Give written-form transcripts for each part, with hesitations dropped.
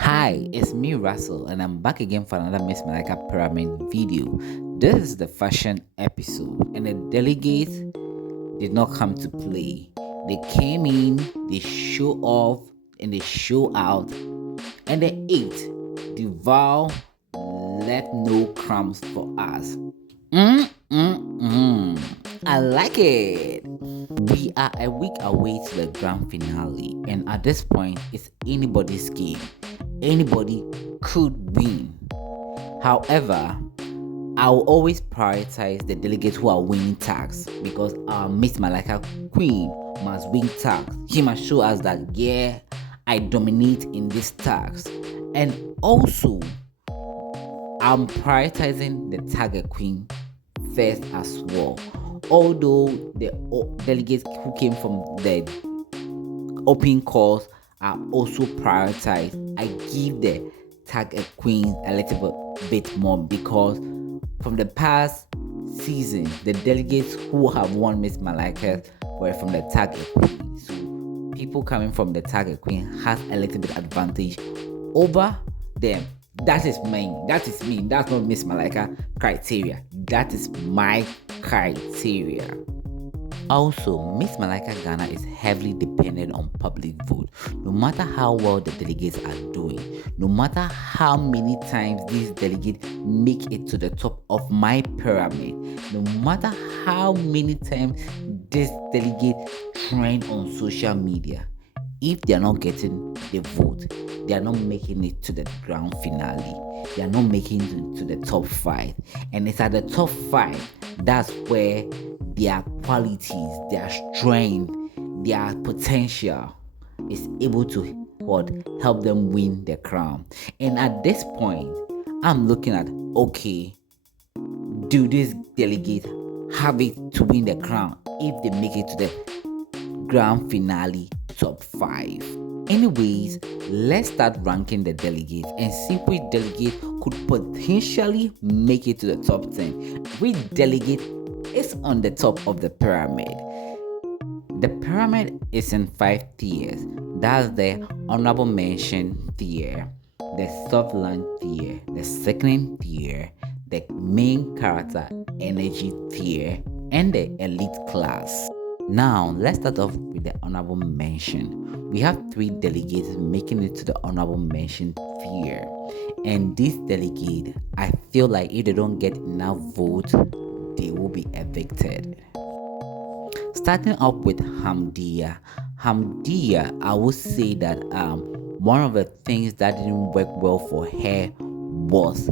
Hi, it's me Russell, and I'm back again for another Miss Malaika Pyramid video. This is the fashion episode, and the delegates did not come to play. They came in, they show off, and they show out, and they ate, devour, left no crumbs for us. I like it. We are a week away to the grand finale, and at this point, it's anybody's game. Anybody could win. However, I will always prioritize the delegates who are winning tags because our Miss Malaika Queen must win tags. She must show us that, yeah, I dominate in these tags. And also, I'm prioritizing the target queen first as well. Although the delegates who came from the open calls are also prioritized, I give the target queen a little bit more because from the past season, the delegates who have won Miss Malaika were from the target queen. So people coming from the target queen has a little bit advantage over them. That is mine. That is me. That's not Miss Malaika criteria. That is my criteria. Also, Miss Malaika Ghana is heavily dependent on public vote. No matter how well the delegates are doing, no matter how many times these delegates make it to the top of my pyramid, no matter how many times this delegate trend on social media, if they are not getting the vote, they are not making it to the grand finale. They are not making it to the top 5. And it's at the top 5 that's where their qualities, their strength, their potential is able to help them win the crown. And at this point, I'm looking at, okay, do these delegates have it to win the crown if they make it to the grand finale top 5? Anyways, let's start ranking the delegates and see which delegate could potentially make it to the top 10. Which delegate is on the top of the pyramid? The pyramid is in 5 tiers. That's the Honourable Mention tier, the Soft Launch tier, the Sickening tier, the Main Character Energy tier, and the Elite class. Now, let's start off with the Honourable Mention. We have 3 delegates making it to the Honourable Mention tier. And this delegate, I feel like if they don't get enough votes, they will be evicted. Starting up with Hamdia. Hamdia, I would say that one of the things that didn't work well for her was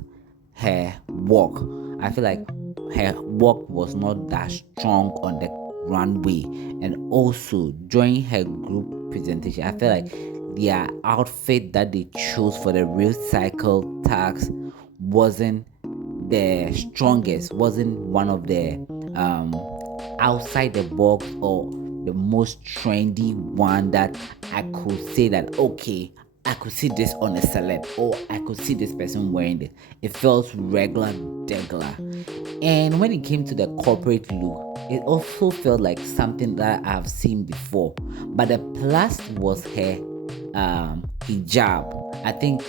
her walk. I feel like her walk was not that strong on the runway, and also during her group presentation, I feel like their outfit that they chose for the real cycle tags wasn't the strongest, wasn't one of the outside the box or the most trendy one that I could say that, okay, I could see this on a celeb, or I could see this person wearing it. It felt regular. And when it came to the corporate look, it also felt like something that I've seen before. But the plus was her hijab. I think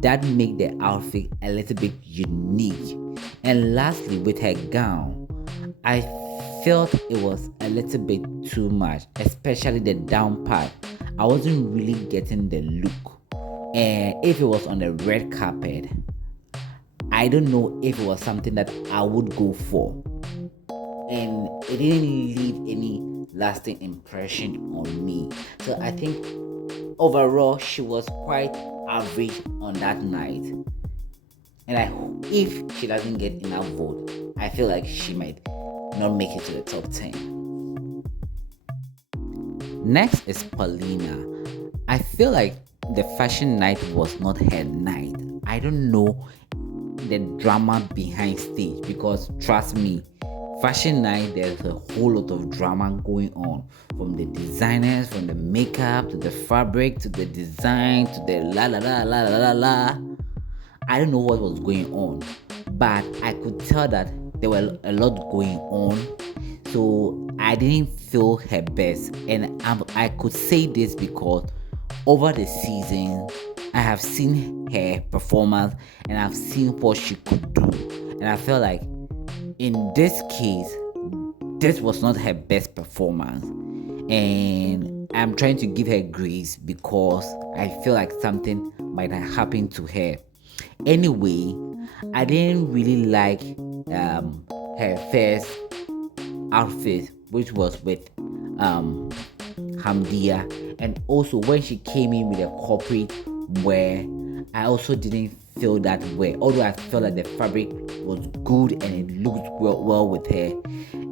that made the outfit a little bit unique. And lastly, with her gown, I felt it was a little bit too much, especially the down part. I wasn't really getting the look. And if it was on the red carpet, I don't know if it was something that I would go for. And it didn't leave any lasting impression on me. So I think overall she was quite average on that night. And if she doesn't get enough vote, I feel like she might not make it to the top 10. Next is Paulina. I feel like the fashion night was not her night. I don't know the drama behind stage, because trust me, fashion night, there's a whole lot of drama going on, from the designers, from the makeup to the fabric to the design to the la la la la la la la. I don't know what was going on, but I could tell that there were a lot going on. So I didn't feel her best, and I could say this because over the season, I have seen her performance and I've seen what she could do. And I felt like in this case, this was not her best performance. And I'm trying to give her grace because I feel like something might have happened to her. Anyway, I didn't really like her first outfit, which was with Hamdia, and also when she came in with a corporate wear, I also didn't feel that way. Although I felt like the fabric was good and it looked well with her,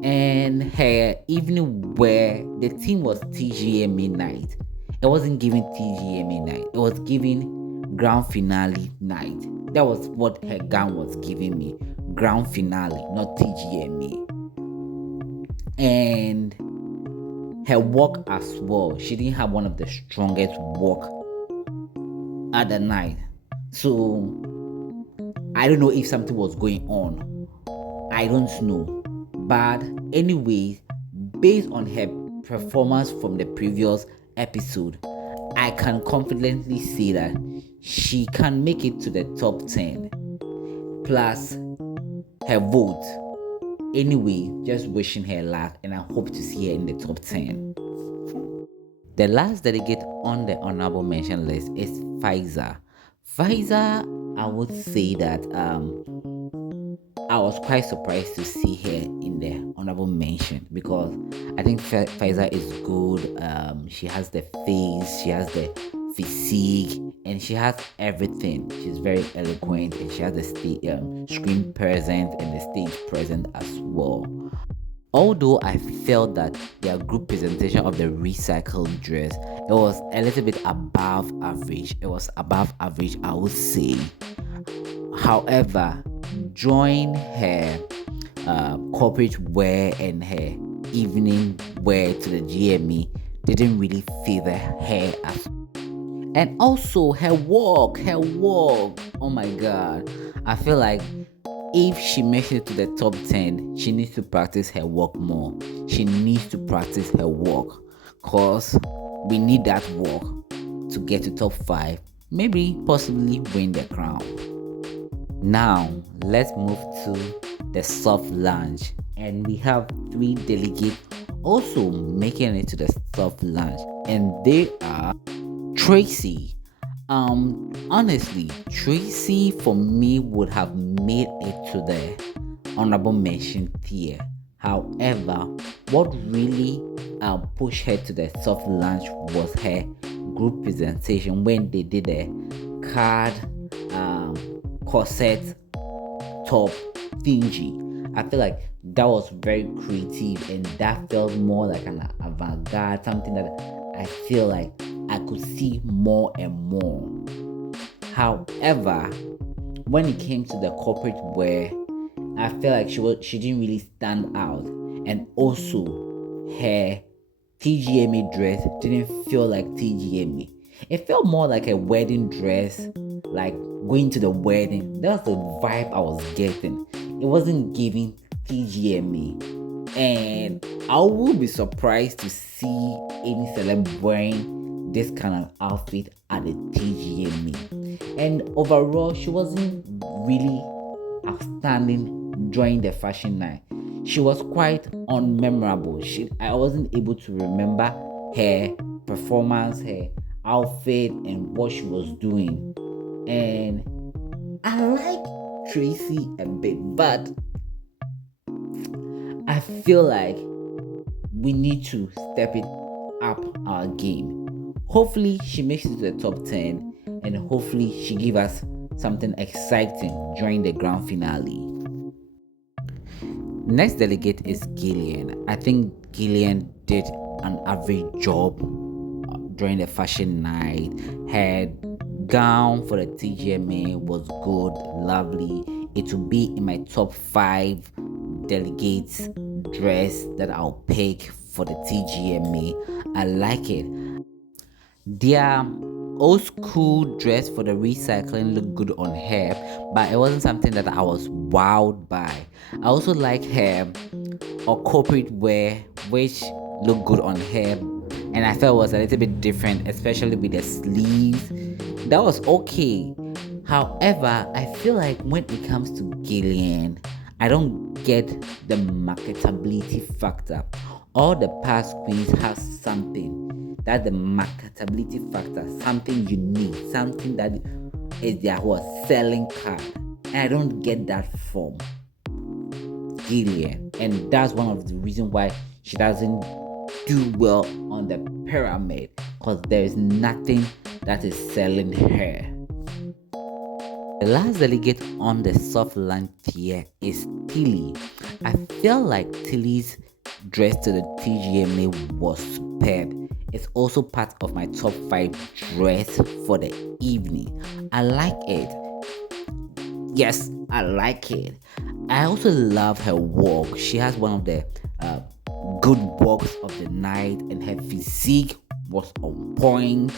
and her evening wear. The theme was TGMA night. It wasn't giving TGMA night. It was giving grand finale night. That was what her gown was giving me. Grand finale, not TGMA. And her walk as well. She didn't have one of the strongest walk at the night. So I don't know if something was going on. I don't know. But anyway, based on her performance from the previous episode, I can confidently say that she can make it to the top 10 plus her vote. Anyway, just wishing her luck, and I hope to see her in the top 10. The last delegate on the honorable mention list is Faiza. Faiza, I would say that I was quite surprised to see her in the honorable mention because I think Faiza is good. She has the face, she has the physique, and she has everything. She's very eloquent, and she has the screen present and the stage present as well. Although I felt that their group presentation of the recycled dress, it was a little bit above average. It was above average, I would say. However, join her corporate wear and her evening wear to the GME didn't really favor her as. And also her walk, oh my god. I feel like if she makes it to the top 10, she needs to practice her walk more. She needs to practice her walk because we need that walk to get to top 5, maybe possibly win the crown. Now, let's move to the soft launch, and we have 3 delegates also making it to the soft launch, and they are Tracy. Honestly, Tracy for me would have made it to the honorable mention tier. However, what really pushed her to the soft launch was her group presentation when they did a card corset top thingy. I feel like that was very creative and that felt more like an avant-garde, something that I feel like I could see more and more. However, when it came to the corporate wear, I feel like she didn't really stand out, and also her TGMA dress didn't feel like TGMA. It felt more like a wedding dress, like going to the wedding. That's the vibe I was getting. It wasn't giving TGMA, and I would be surprised to see any celeb wearing this kind of outfit at the TGMA. And overall, she wasn't really outstanding during the fashion night. She was quite unmemorable. I wasn't able to remember her performance, her outfit, and what she was doing. And I like Tracy a bit, but I feel like we need to step it up our game. Hopefully she makes it to the top 10, and hopefully she give us something exciting during the grand finale. Next delegate is Gillian. I think Gillian did an average job during the fashion night. Her gown for the TGMA was good, lovely. It will be in my top 5 delegates dress that I'll pick for the TGMA. I like it. Their old school dress for the recycling looked good on her, but it wasn't something that I was wowed by. I also like her corporate wear, which looked good on her, and I felt it was a little bit different, especially with the sleeves That was okay. However, I feel like when it comes to Gillian, I don't get the marketability factor. All the past queens have something that the marketability factor, something unique, something that is their what selling card. And I don't get that from Gillian, and that's one of the reasons why she doesn't do well on the pyramid, because there is nothing that is selling her. The last delegate on the soft land tier is Tilly. I feel like Tilly's dress to the TGMA was superb. It's also part of my top 5 dress for the evening. I like it. Yes, I like it. I also love her walk. She has one of the good walks of the night, and her physique was on point.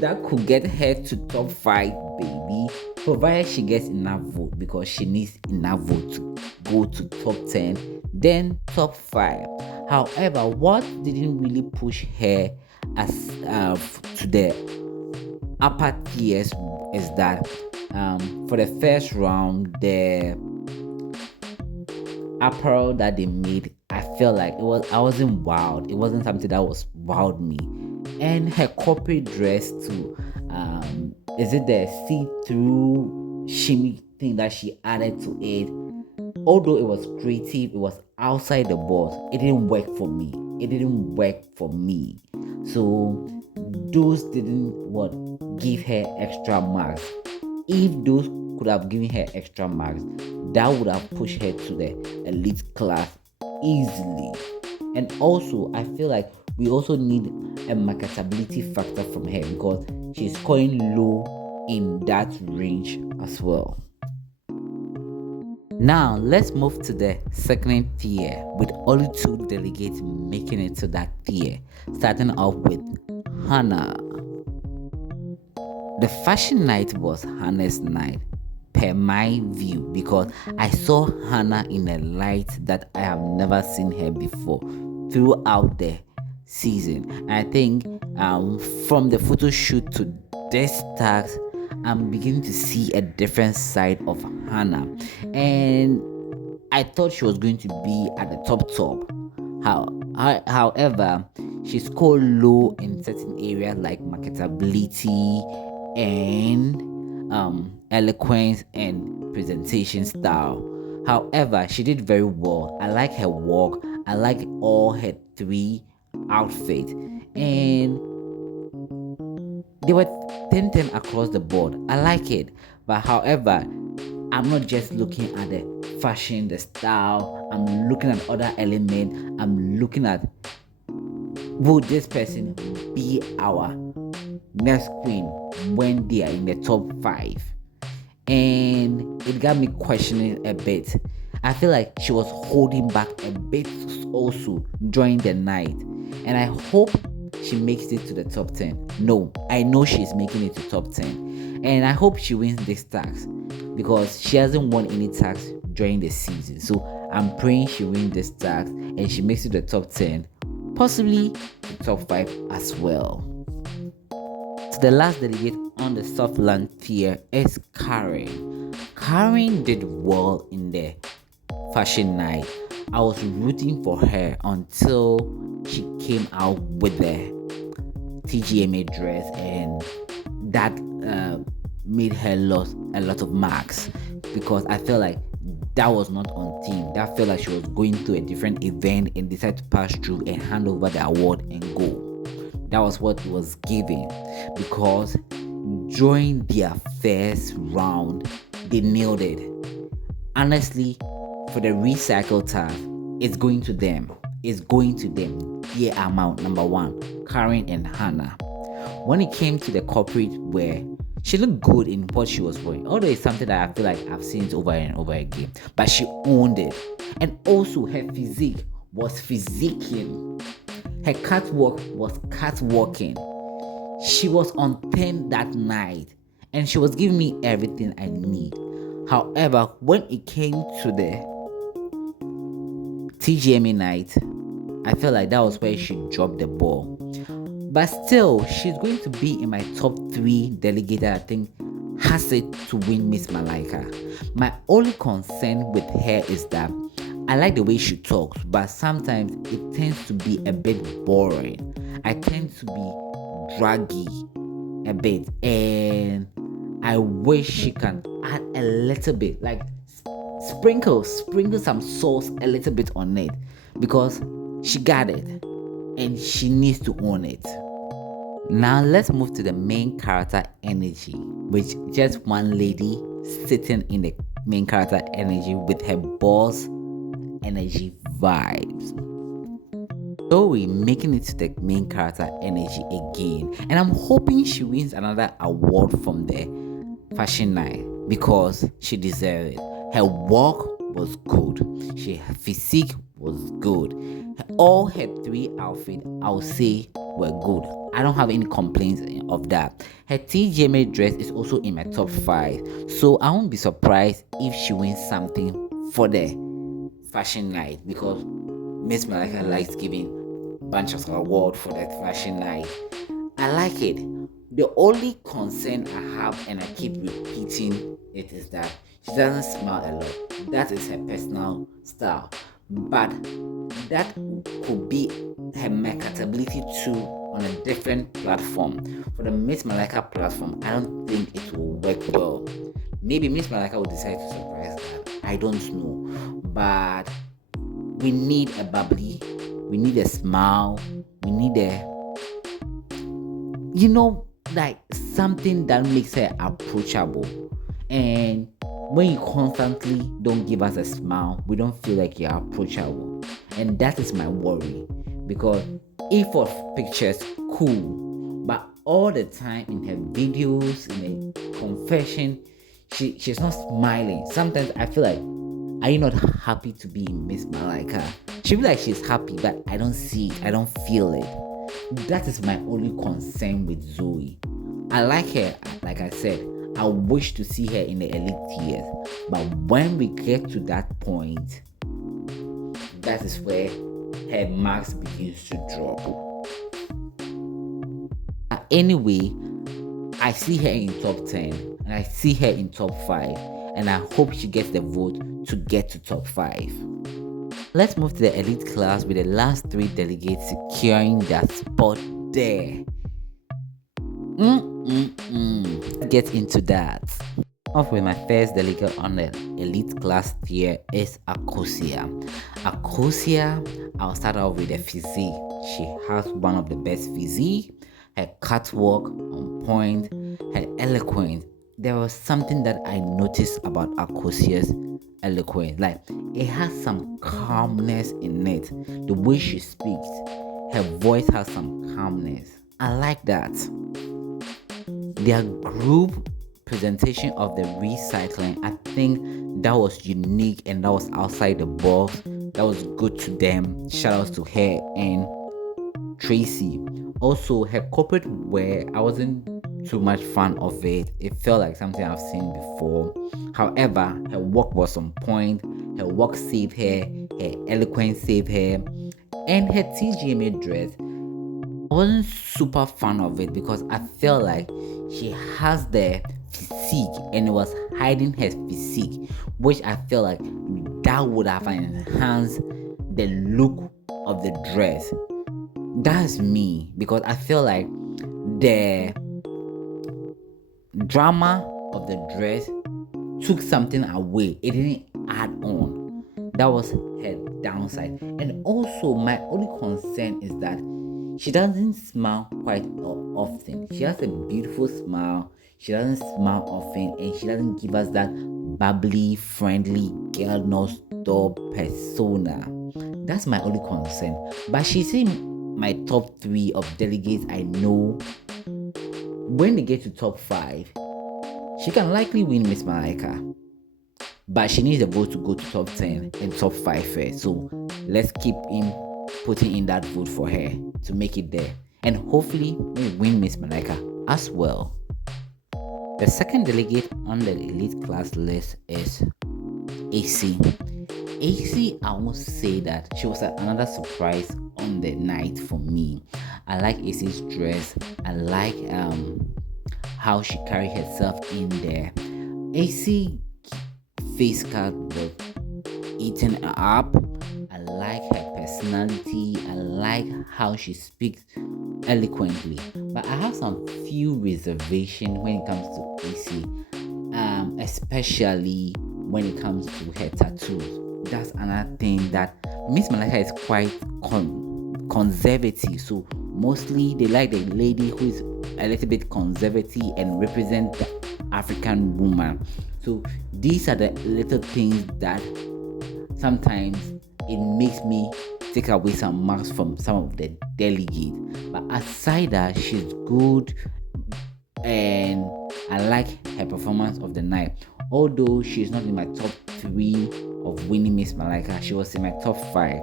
That could get her to top 5, baby, provided she gets enough vote, because she needs enough vote to go to top 10, then top 5. However, what didn't really push her as to the upper tiers is that for the first round, the apparel that they made, I felt like I wasn't wowed. It wasn't something that was wowed me. And her corporate dress too. Is it the see-through shimmy thing that she added to it? Although it was creative, it was outside the box. It didn't work for me. So those didn't give her extra marks. If those could have given her extra marks, that would have pushed her to the elite class easily. And also, I feel like we also need a marketability factor from her, because she's scoring low in that range as well. Now let's move to the second tier, with only 2 delegates making it to that tier, starting off with Hannah. The fashion night was Hannah's night, per my view, because I saw Hannah in a light that I have never seen her before throughout the season. And I think from the photo shoot to this task, I'm beginning to see a different side of Hannah, and I thought she was going to be at the top. However, she scored low in certain areas like marketability and eloquence and presentation style. However, she did very well. I like her walk. I like all her 3 outfits, and they were 10 across the board. I like it. But however, I'm not just looking at the fashion, the style. I'm looking at other elements. I'm looking at, would this person be our next queen when they are in the top 5? And it got me questioning a bit. I feel like she was holding back a bit also during the night, and I hope she makes it to the top 10. No, I know she's making it to top 10, and I hope she wins this tax, because she hasn't won any tax during the season. So I'm praying she wins this tax and she makes it to the top 10, possibly the top 5 as well. So the last delegate on the soft land tier is Karen. Karen did well in the fashion night. I was rooting for her until she came out with the TGMA dress, and that made her lose a lot of marks, because I felt like that was not on theme. That felt like she was going to a different event and decided to pass through and hand over the award and go. That was what it was given, because during their first round, they nailed it. Honestly, for the recycle task, it's going to them. Dear amount number 1, Karen and Hannah. When it came to the corporate wear, she looked good in what she was wearing. Although it's something that I feel like I've seen it over and over again, but she owned it. And also her physique was physiquing. Her catwalk was catwalking. She was on 10 that night, and she was giving me everything I need. However, when it came to the TGMA night, I felt like that was where she dropped the ball. But still, she's going to be in my top 3 delegates that I think has it to win Miss Malaika. My only concern with her is that I like the way she talks, but sometimes it tends to be a bit boring. I tend to be draggy a bit, and I wish she can add a little bit, like sprinkle some sauce a little bit on it, because she got it and she needs to own it. Now let's move to the main character energy, which just one lady sitting in the main character energy with her boss energy vibes. So we making it to the main character energy again, and I'm hoping she wins another award from the fashion night because she deserves it. Her walk was good. Her physique was good. All her 3 outfits, I would say, were good. I don't have any complaints of that. Her TGMA dress is also in my top 5, so I won't be surprised if she wins something for the fashion night, because Miss Malaika likes giving bunches of awards for that fashion night. I like it. The only concern I have, and I keep repeating it, is that she doesn't smile a lot. That is her personal style, but that could be her marketability too on a different platform. For the Miss Malaika platform, I don't think it will work well. Maybe Miss Malaika will decide to surprise that. I don't know, but we need a bubbly, we need a smile, we need like something that makes her approachable. And when you constantly don't give us a smile, we don't feel like you're approachable, and that is my worry. Because if for pictures, cool, but all the time in her videos, in her confession, she's not smiling. Sometimes I feel like, are you not happy to be in Miss Malaika? She feel like she's happy, but I don't see it, I don't feel it. That is my only concern with Zoe. I like her, like I said. I wish to see her in the elite tiers, but when we get to that point, that is where her marks begins to drop. Anyway, I see her in top 10 and I see her in top 5, and I hope she gets the vote to get to top 5. Let's move to the elite class with the last 3 delegates securing that spot there. Get into that. Off with my first delegate on the elite class tier is Akosia. I'll start off with the physique. She has one of the best physique. Her catwalk on point, her eloquence. There was something that I noticed about Akosia's eloquence. Like, it has some calmness in it. The way she speaks, her voice has some calmness. I like that. Their group presentation of the recycling, I think that was unique and that was outside the box. That was good to them. Shout outs to her and Tracy. Also, her corporate wear, I wasn't too much fan of it. It felt like something I've seen before. However, her work was on point. Her work saved her. Her eloquence saved her. And her TGMA dress, I wasn't super fan of it because I felt like she has the physique and it was hiding her physique, which I feel like that would have enhanced the look of the dress. That's me, because I feel like the drama of the dress took something away. It didn't add on. That was her downside. And also, my only concern is that she doesn't smile quite often. She has a beautiful smile. She doesn't smile often, and she doesn't give us that bubbly, friendly, girl next door persona. That's my only concern. But she's in my top 3 of delegates. I know when they get to top 5, she can likely win Miss Malaika. But she needs a vote to go to top 10 and top 5 first. So let's keep putting in that vote for her to make it there. And hopefully we win Miss Malaika as well. The second delegate on the elite class list is AC. AC, I won't say that she was another surprise on the night for me. I like Acey's dress. I like how she carried herself in there. Acey face card was eaten her up. I like her personality. I like how she speaks eloquently. But I have some few reservations when it comes to Acey, especially when it comes to her tattoos. That's another thing that Miss Malaika is quite conservative. So mostly they like the lady who is a little bit conservative and represent the African woman. So these are the little things that sometimes it makes me take away some marks from some of the delegates. But aside that, she's good and I like her performance of the night. Although she's not in my top 3 of winning Miss Malaika, she was in my top 5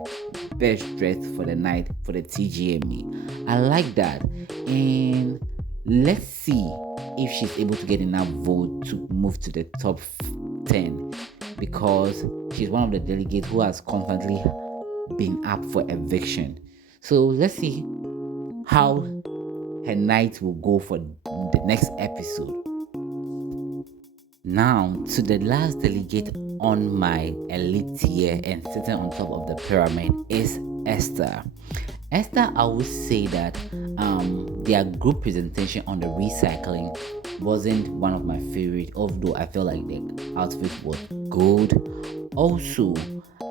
best dressed for the night for the TGMA. I like that, and let's see if she's able to get enough vote to move to the top 10, because she's one of the delegates who has constantly been up for eviction. So let's see how her night will go for the next episode. Now to the last delegate on my elite tier and sitting on top of the pyramid is Esther. Esther, I would say that their group presentation on the recycling wasn't one of my favorite, although I felt like the outfit was good. Also,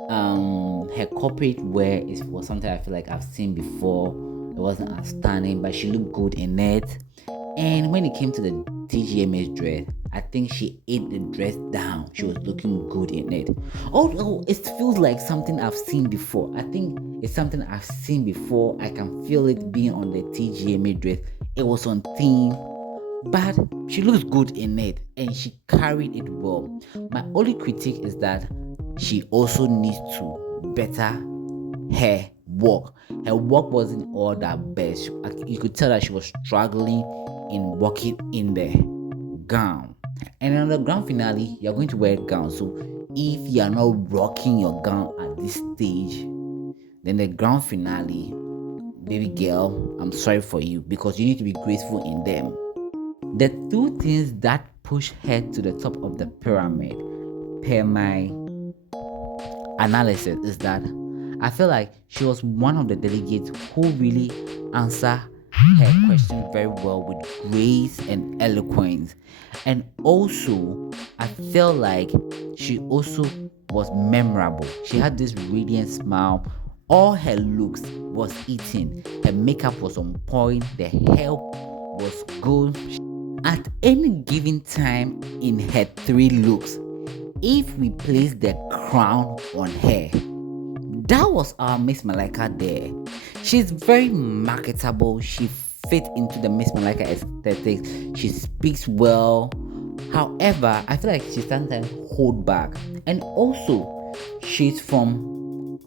her corporate wear was something I feel like I've seen before. It wasn't as stunning, but she looked good in it. And when it came to the TGMA's dress, I think she ate the dress down. She was looking good in it. Although it feels like something I've seen before. I think it's something I've seen before. I can feel it being on the TGMA dress. It was on theme, but she looks good in it and she carried it well. My only critique is that she also needs to better her walk. Her walk wasn't all that best. You could tell that she was struggling in walking in the gown. And on the grand finale, you're going to wear a gown. So if you are not rocking your gown at this stage, then the grand finale, baby girl, I'm sorry for you, because you need to be graceful in them. The 2 things that push her to the top of the pyramid, per my analysis, is that I feel like she was one of the delegates who really answered her question very well with grace and eloquence. And also, I felt like she also was memorable. She had this radiant smile. All her looks was eating. Her makeup was on point. The hair was good. At any given time in her 3 looks, if we place the crown on her, that was our Miss Malaika there. She's very marketable. She fit into the Miss Malaika aesthetics. She speaks well. However, I feel like she sometimes hold back. And also, she's from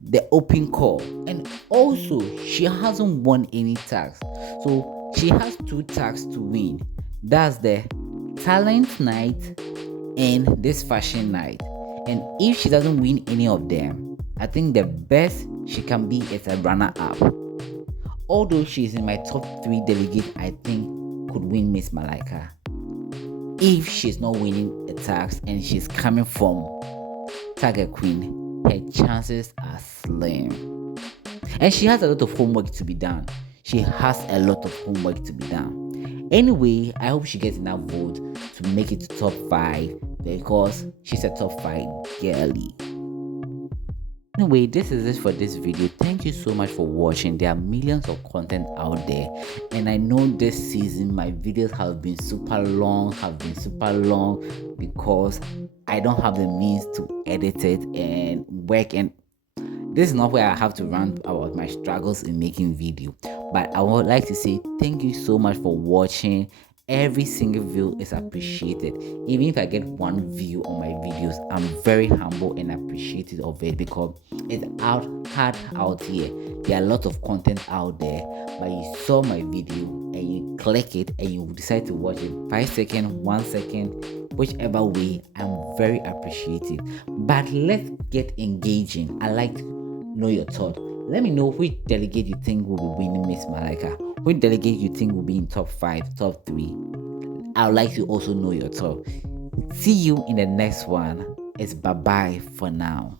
the open call. And also, she hasn't won any tags. So she has 2 tags to win. That's the talent night and this fashion night. And if she doesn't win any of them, I think the best she can be is a runner-up. Although she's in my top 3 delegates, I think could win Miss Malaika. If she's not winning the tags and she's coming from Target Queen, her chances are slim. And she has a lot of homework to be done. Anyway, I hope she gets enough votes to make it to top 5, because she's a top 5 girly. Anyway, this is it for this video. Thank you so much for watching. There are millions of content out there, and I know this season my videos have been super long because I don't have the means to edit it and work, and this is not where I have to rant about my struggles in making video. But I would like to say thank you so much for watching. Every single view is appreciated. Even if I get 1 view on my videos, I'm very humble and appreciative of it, because it's hard out here. There are a lot of content out there, but you saw my video and you click it and you decide to watch it 5 seconds, 1 second, whichever way. I'm very appreciative. But let's get engaging. I like to know your thought. Let me know which delegate you think will be winning Miss Malaika. Which delegate you think will be in top 5, top 3. I would like to also know your top. See you in the next one. It's bye bye for now.